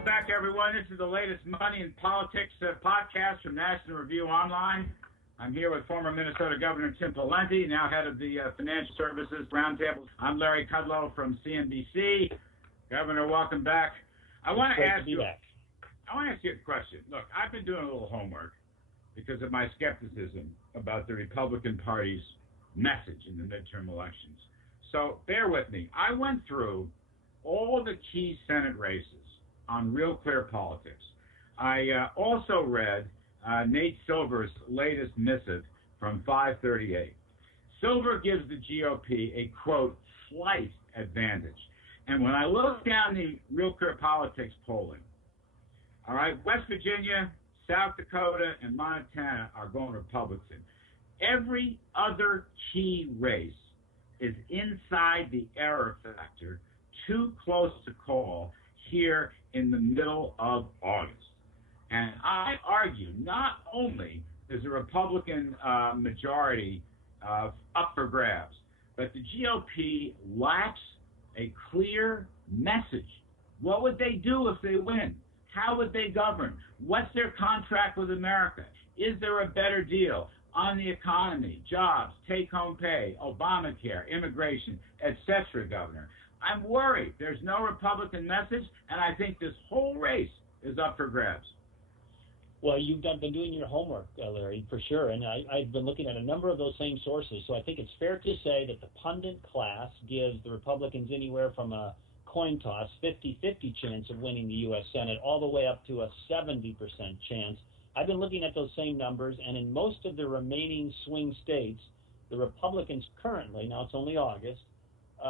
Welcome back, everyone. This is the latest Money and Politics podcast from National Review Online. I'm here with former Minnesota Governor Tim Pawlenty, now head of the Financial Services Roundtable. I'm Larry Kudlow from CNBC. Governor, welcome back. I want to ask you a question. Look, I've been doing a little homework because of my skepticism about the Republican Party's message in the midterm elections. So bear with me. I went through all the key Senate races on Real Clear Politics. I also read Nate Silver's latest missive from 538. Silver gives the GOP a, quote, slight advantage. And when I look down the Real Clear Politics polling, all right, West Virginia, South Dakota, and Montana are going Republican. Every other key race is inside the error factor, too close to call here in the middle of August. And I argue not only is the Republican majority up for grabs, but the GOP lacks a clear message. What would they do if they win? How would they govern? What's their contract with America? Is there a better deal on the economy, jobs, take-home pay, Obamacare, immigration, etc., Governor? I'm worried. There's no Republican message, and I think this whole race is up for grabs. Well, you've been doing your homework, Larry, for sure, and I've been looking at a number of those same sources. So I think it's fair to say that the pundit class gives the Republicans anywhere from a coin toss, 50-50 chance of winning the U.S. Senate, all the way up to a 70% chance. I've been looking at those same numbers, and in most of the remaining swing states, the Republicans currently, now it's only August,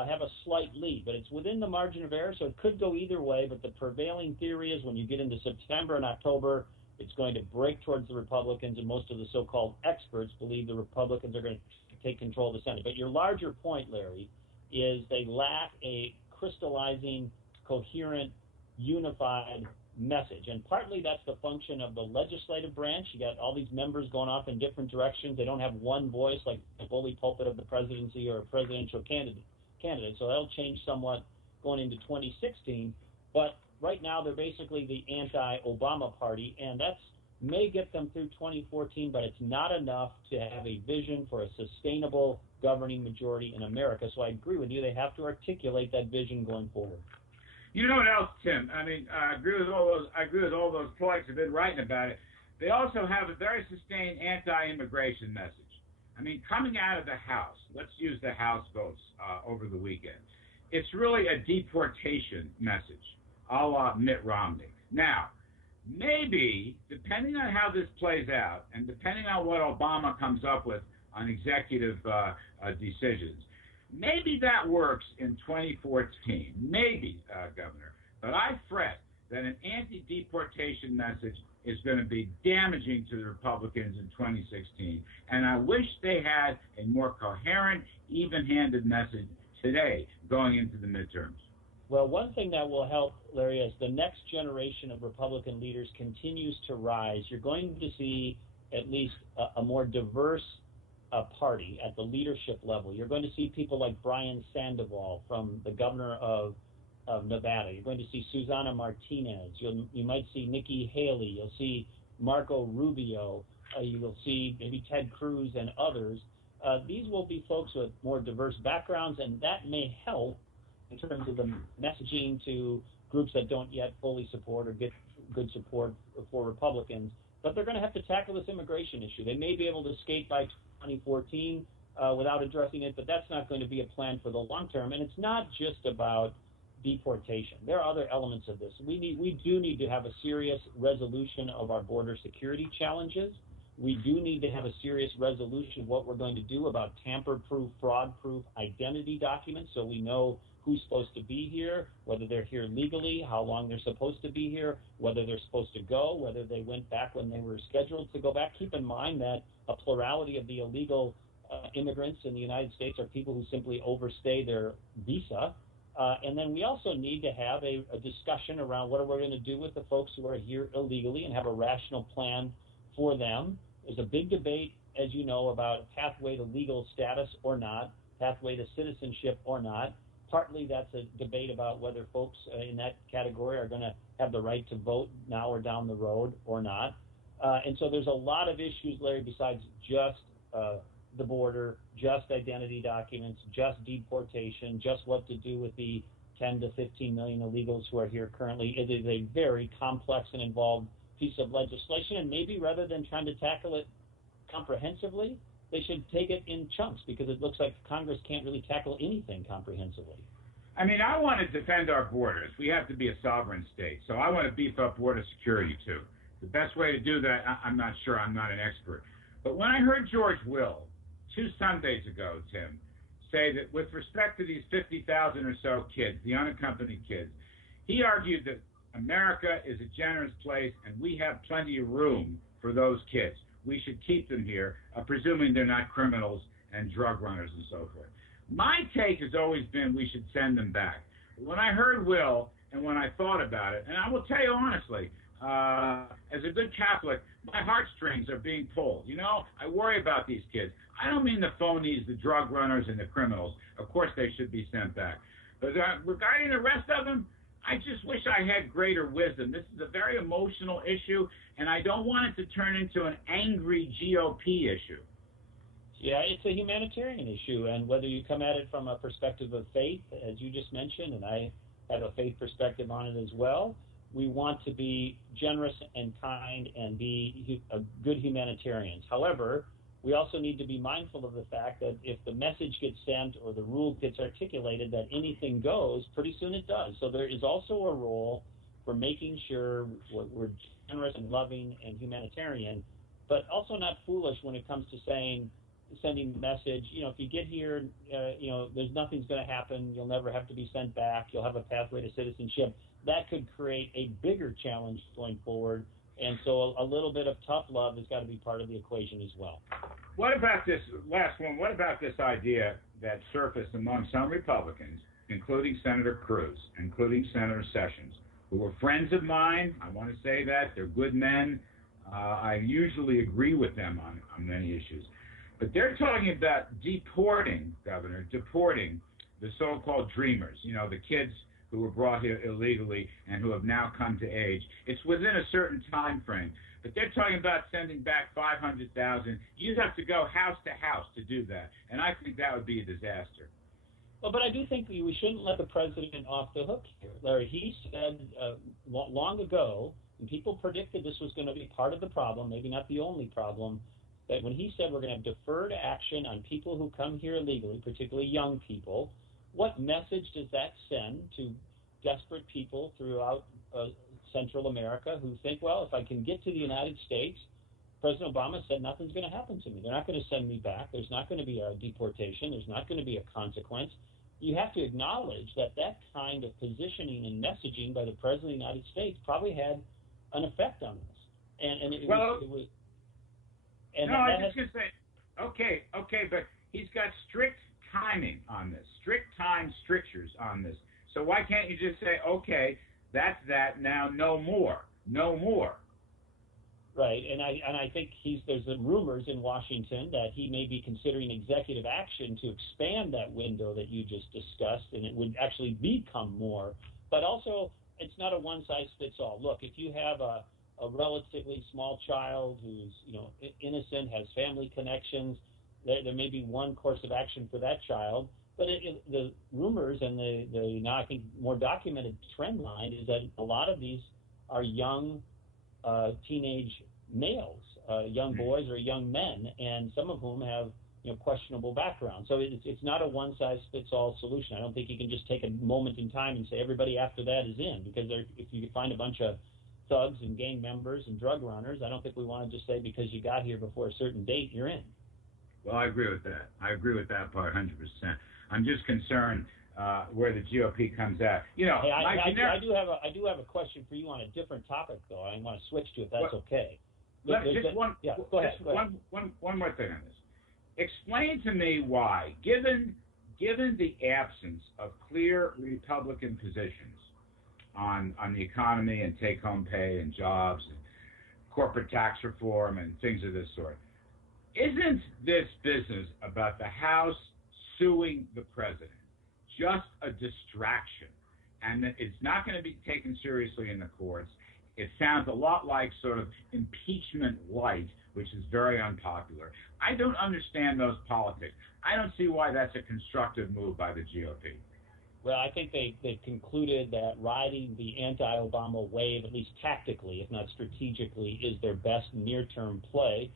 have a slight lead, but it's within the margin of error, so it could go either way. But the prevailing theory is when you get into September and October, it's going to break towards the Republicans, and most of the so-called experts believe the Republicans are going to take control of the Senate. But your larger point, Larry, is they lack a crystallizing, coherent, unified message. And partly that's the function of the legislative branch. You got all these members going off in different directions. They don't have one voice like the bully pulpit of the presidency or a presidential candidate. So that'll change somewhat going into 2016. But right now they're basically the anti-Obama party, and that's may get them through 2014, but it's not enough to have a vision for a sustainable governing majority in America. So I agree with you. They have to articulate that vision going forward. You know what else, Tim? I mean, I agree with all those points. I've been writing about it. They also have a very sustained anti-immigration message. I mean, coming out of the House, let's use the House votes over the weekend. It's really a deportation message, a la Mitt Romney. Now, maybe, depending on how this plays out, and depending on what Obama comes up with on executive decisions, maybe that works in 2014. Maybe, Governor. But I fret that an anti-deportation message is going to be damaging to the Republicans in 2016. And I wish they had a more coherent, even-handed message today going into the midterms. Well, one thing that will help, Larry, as the next generation of Republican leaders continues to rise, you're going to see at least a more diverse party at the leadership level. You're going to see people like Brian Sandoval from the governor of Nevada. You're going to see Susana Martinez. You might see Nikki Haley. You'll see Marco Rubio. You will see maybe Ted Cruz and others. These will be folks with more diverse backgrounds, and that may help in terms of the messaging to groups that don't yet fully support or get good support for Republicans. But they're going to have to tackle this immigration issue. They may be able to skate by 2014 without addressing it, but that's not going to be a plan for the long term. And it's not just about deportation. There are other elements of this. We do need to have a serious resolution of our border security challenges. We do need to have a serious resolution of what we're going to do about tamper-proof, fraud-proof identity documents so we know who's supposed to be here, whether they're here legally, how long they're supposed to be here, whether they're supposed to go, whether they went back when they were scheduled to go back. Keep in mind that a plurality of the illegal immigrants in the United States are people who simply overstay their visa. And then we also need to have a discussion around what we're going to do with the folks who are here illegally and have a rational plan for them. There's a big debate, as you know, about pathway to legal status or not, pathway to citizenship or not. Partly that's a debate about whether folks in that category are going to have the right to vote now or down the road or not. And so there's a lot of issues, Larry, besides just the border, just identity documents, just deportation, just what to do with the 10 to 15 million illegals who are here currently. It is a very complex and involved piece of legislation, and maybe rather than trying to tackle it comprehensively, they should take it in chunks, because it looks like Congress can't really tackle anything comprehensively. I mean, I want to defend our borders. We have to be a sovereign state, so I want to beef up border security, too. The best way to do that, I'm not sure. I'm not an expert. But when I heard George Will 2 Sundays ago, Tim, say that with respect to these 50,000 or so kids, the unaccompanied kids, he argued that America is a generous place and we have plenty of room for those kids. We should keep them here, presuming they're not criminals and drug runners and so forth. My take has always been we should send them back. When I heard Will and when I thought about it, and I will tell you honestly, as a good Catholic, my heartstrings are being pulled. You know, I worry about these kids. I don't mean the phonies, the drug runners, and the criminals. Of course, they should be sent back. But regarding the rest of them, I just wish I had greater wisdom. This is a very emotional issue, and I don't want it to turn into an angry GOP issue. Yeah, it's a humanitarian issue, and whether you come at it from a perspective of faith, as you just mentioned, and I have a faith perspective on it as well, we want to be generous and kind and be good humanitarians. However, we also need to be mindful of the fact that if the message gets sent or the rule gets articulated that anything goes, pretty soon it does. So there is also a role for making sure we're generous and loving and humanitarian, but also not foolish when it comes to sending the message, you know, if you get here, there's nothing's going to happen. You'll never have to be sent back. You'll have a pathway to citizenship. That could create a bigger challenge going forward. And so a little bit of tough love has got to be part of the equation as well. What about this last one? What about this idea that surfaced among some Republicans, including Senator Cruz, including Senator Sessions, who were friends of mine? I want to say that. They're good men. I usually agree with them on many issues. But they're talking about deporting the so-called dreamers, you know, the kids who were brought here illegally and who have now come to age. It's within a certain time frame. But they're talking about sending back 500,000. You'd have to go house to house to do that. And I think that would be a disaster. Well, but I do think we shouldn't let the president off the hook here. Larry, he said long ago, and people predicted this was going to be part of the problem, maybe not the only problem, that when he said we're going to have deferred action on people who come here illegally, particularly young people, what message does that send to desperate people throughout Central America who think, well, if I can get to the United States, President Obama said nothing's going to happen to me. They're not going to send me back. There's not going to be a deportation. There's not going to be a consequence. You have to acknowledge that that kind of positioning and messaging by the President of the United States probably had an effect on this. And it was no, I was just going to say, okay, but he's got strict timing on this, strict time strictures on this. So why can't you just say, okay, that's that, now no more. Right, and I think there's rumors in Washington that he may be considering executive action to expand that window that you just discussed, and it would actually become more. But also, it's not a one-size-fits-all. Look, if you have a relatively small child who's innocent, has family connections, there may be one course of action for that child. But the rumors and the now I think more documented trend line is that a lot of these are young teenage males, young boys or young men, and some of whom have questionable background. So it's not a one-size-fits-all solution. I don't think you can just take a moment in time and say everybody after that is in, because if you find a bunch of thugs and gang members and drug runners, I don't think we want to just say because you got here before a certain date, you're in. Well, I agree with that. I agree with that part 100%. I'm just concerned where the GOP comes at. Hey, I do have a question for you on a different topic, though. I want to switch to if that's okay. Go ahead. One more thing on this. Explain to me why, given the absence of clear Republican positions on the economy and take-home pay and jobs and corporate tax reform and things of this sort, isn't this business about the House suing the president just a distraction, and that it's not going to be taken seriously in the courts. It sounds a lot like sort of impeachment light, which is very unpopular. I don't understand those politics. I don't see why that's a constructive move by the GOP. Well, I think they concluded that riding the anti-Obama wave, at least tactically, if not strategically, is their best near-term play.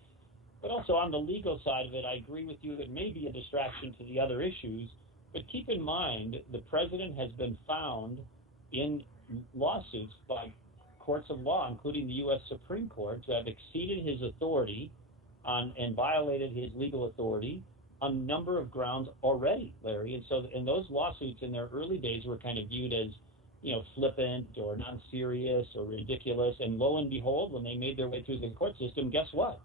But also on the legal side of it, I agree with you that may be a distraction to the other issues. But keep in mind, the president has been found in lawsuits by courts of law, including the U.S. Supreme Court, to have exceeded his authority and violated his legal authority on a number of grounds already, Larry. And so in those lawsuits in their early days were kind of viewed as, flippant or non-serious or ridiculous. And lo and behold, when they made their way through the court system, guess what?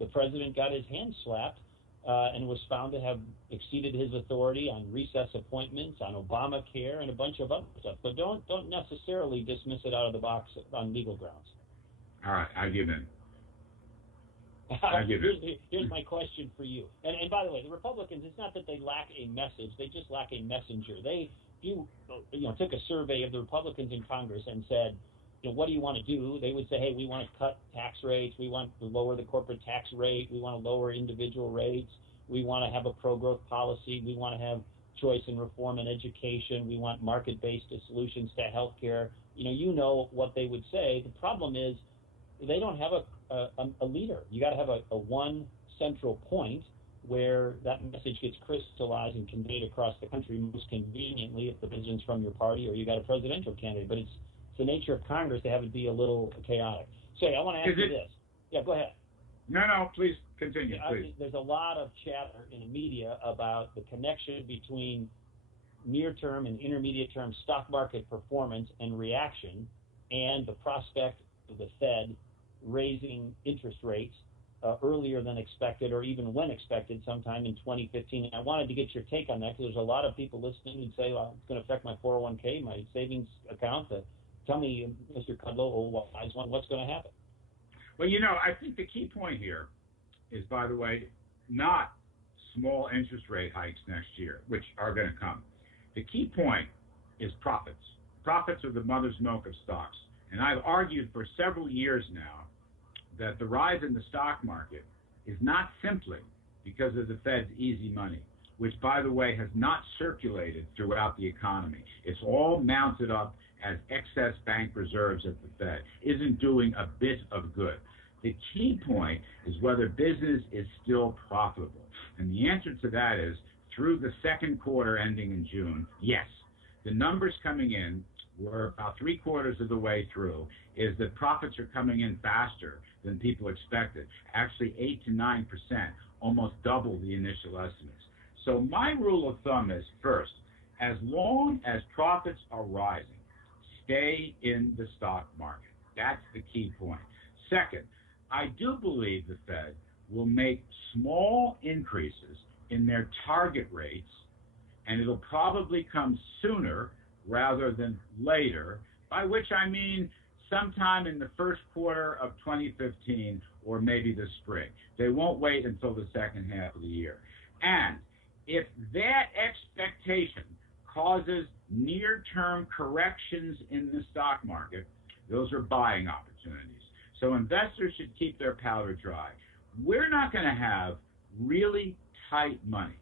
The president got his hands slapped and was found to have exceeded his authority on recess appointments, on Obamacare, and a bunch of other stuff. But don't necessarily dismiss it out of the box on legal grounds. All right, I give in. Here's my question for you. And by the way, the Republicans, it's not that they lack a message; they just lack a messenger. If you took a survey of the Republicans in Congress and said, what do you want to do? They would say, hey, we want to cut tax rates. We want to lower the corporate tax rate. We want to lower individual rates. We want to have a pro-growth policy. We want to have choice and reform in education. We want market-based solutions to health care. You know what they would say. The problem is they don't have a leader. You got to have a one central point where that message gets crystallized and conveyed across the country most conveniently if the president's from your party or you got a presidential candidate. But it's the nature of Congress to have it be a little chaotic. So I want to ask you this. Yeah, go ahead. No, please continue, please. There's a lot of chatter in the media about the connection between near-term and intermediate-term stock market performance and reaction and the prospect of the Fed raising interest rates earlier than expected or even when expected sometime in 2015. And I wanted to get your take on that because there's a lot of people listening who say, well, it's going to affect my 401k, my savings account. Tell me, Mr. Kudlow, wise one, what's going to happen? Well, I think the key point here is, by the way, not small interest rate hikes next year, which are going to come. The key point is profits. Profits are the mother's milk of stocks. And I've argued for several years now that the rise in the stock market is not simply because of the Fed's easy money, which, by the way, has not circulated throughout the economy. It's all mounted up as excess bank reserves at the Fed, isn't doing a bit of good. The key point is whether business is still profitable. And the answer to that is, through the second quarter ending in June, yes. The numbers coming in, we're about 3/4 of the way through, is that profits are coming in faster than people expected. Actually 8 to 9%, almost double the initial estimates. So my rule of thumb is, first, as long as profits are rising, stay in the stock market. That's the key point. Second, I do believe the Fed will make small increases in their target rates, and it'll probably come sooner rather than later, by which I mean sometime in the first quarter of 2015 or maybe the spring. They won't wait until the second half of the year. And if that expectation causes near-term corrections in the stock market, those are buying opportunities. So investors should keep their powder dry. We're not going to have really tight money,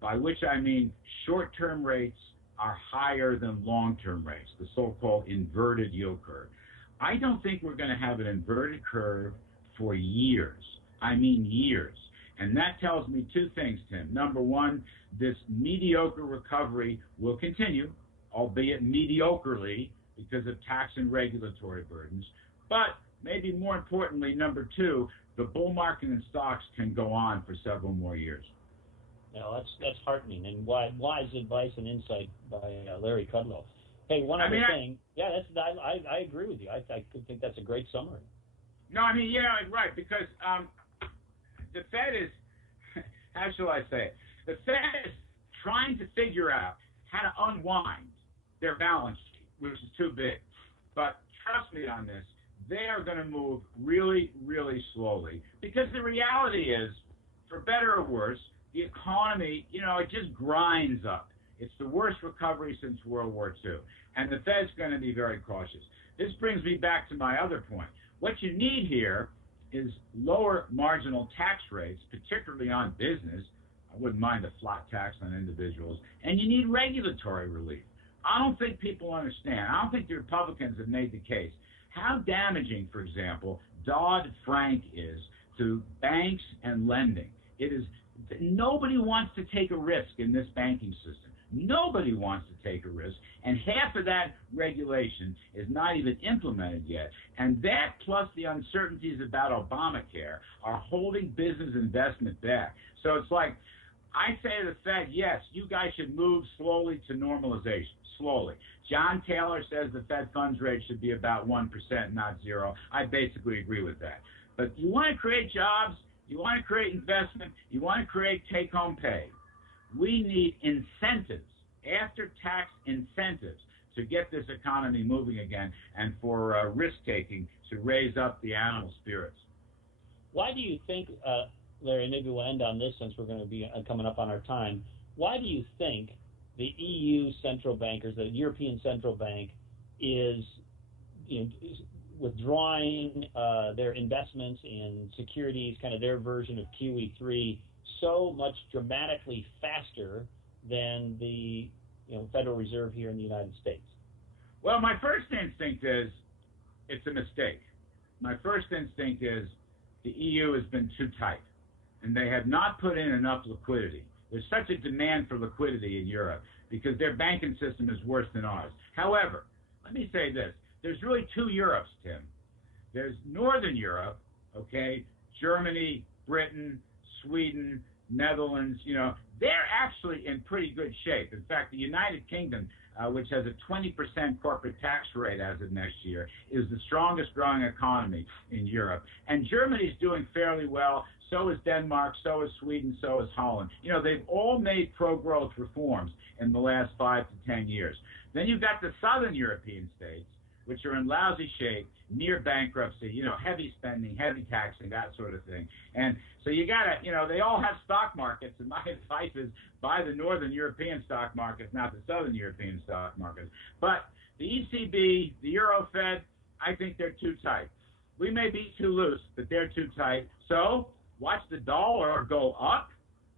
by which I mean short-term rates are higher than long-term rates, the so-called inverted yield curve. I don't think we're going to have an inverted curve for years. I mean years. And that tells me two things, Tim. Number one, this mediocre recovery will continue, albeit mediocrely because of tax and regulatory burdens. But maybe more importantly, number two, the bull market in stocks can go on for several more years. No, that's heartening and wise advice and insight by Larry Kudlow. Hey, one other thing. I agree with you. I think that's a great summary. No, right, because the Fed is, how shall I say it? The Fed is trying to figure out how to unwind their balance sheet, which is too big. But trust me on this, they are going to move really, really slowly, because the reality is, for better or worse, the economy, it just grinds up. It's the worst recovery since World War II. And the Fed's going to be very cautious. This brings me back to my other point. What you need here is lower marginal tax rates, particularly on business. I wouldn't mind a flat tax on individuals. And you need regulatory relief. I don't think people understand. I don't think the Republicans have made the case how damaging, for example, Dodd-Frank is to banks and lending. It is nobody wants to take a risk in this banking system. Nobody wants to take a risk, and half of that regulation is not even implemented yet. And that, plus the uncertainties about Obamacare, are holding business investment back. So it's like, I say to the Fed, yes, you guys should move slowly to normalization, slowly. John Taylor says the Fed funds rate should be about 1%, not 0. I basically agree with that. But you want to create jobs, you want to create investment, you want to create take-home pay. We need incentives, after-tax incentives, to get this economy moving again and for risk-taking to raise up the animal spirits. Why do you think, Larry, maybe we'll end on this since we're going to be coming up on our time, why do you think the EU central bankers, the European Central Bank, is withdrawing their investments in securities, kind of their version of QE3, so much dramatically faster than the Federal Reserve here in the United States? Well, my first instinct is it's a mistake. My first instinct is the EU has been too tight, and they have not put in enough liquidity. There's such a demand for liquidity in Europe because their banking system is worse than ours. However, let me say this. There's really two Europes, Tim. There's Northern Europe, okay, Germany, Britain, Sweden, Netherlands, they're actually in pretty good shape. In fact, the United Kingdom, which has a 20% corporate tax rate as of next year, is the strongest growing economy in Europe. And Germany's doing fairly well. So is Denmark, so is Sweden, so is Holland. They've all made pro-growth reforms in the last 5 to 10 years. Then you've got the Southern European states, which are in lousy shape, near bankruptcy, heavy spending, heavy taxing, that sort of thing. And so you got to, they all have stock markets, and my advice is buy the Northern European stock markets, not the Southern European stock markets. But the ECB, the Euro Fed, I think they're too tight. We may be too loose, but they're too tight. So watch the dollar go up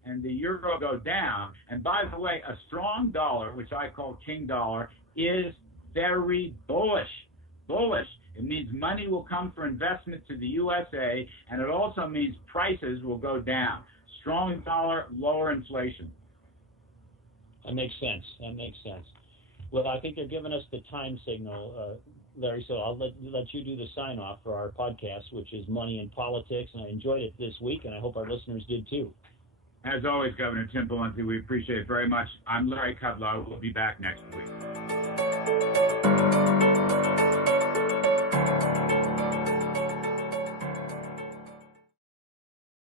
and the euro go down. And by the way, a strong dollar, which I call king dollar, is very bullish. Bullish. It means money will come for investment to the USA, and it also means prices will go down. Strong dollar, lower inflation. That makes sense. That makes sense. Well, I think they're giving us the time signal, Larry, so I'll let you do the sign-off for our podcast, which is Money and Politics, and I enjoyed it this week, and I hope our listeners did too. As always, Governor Tim Pawlenty, we appreciate it very much. I'm Larry Kudlow. We'll be back next week.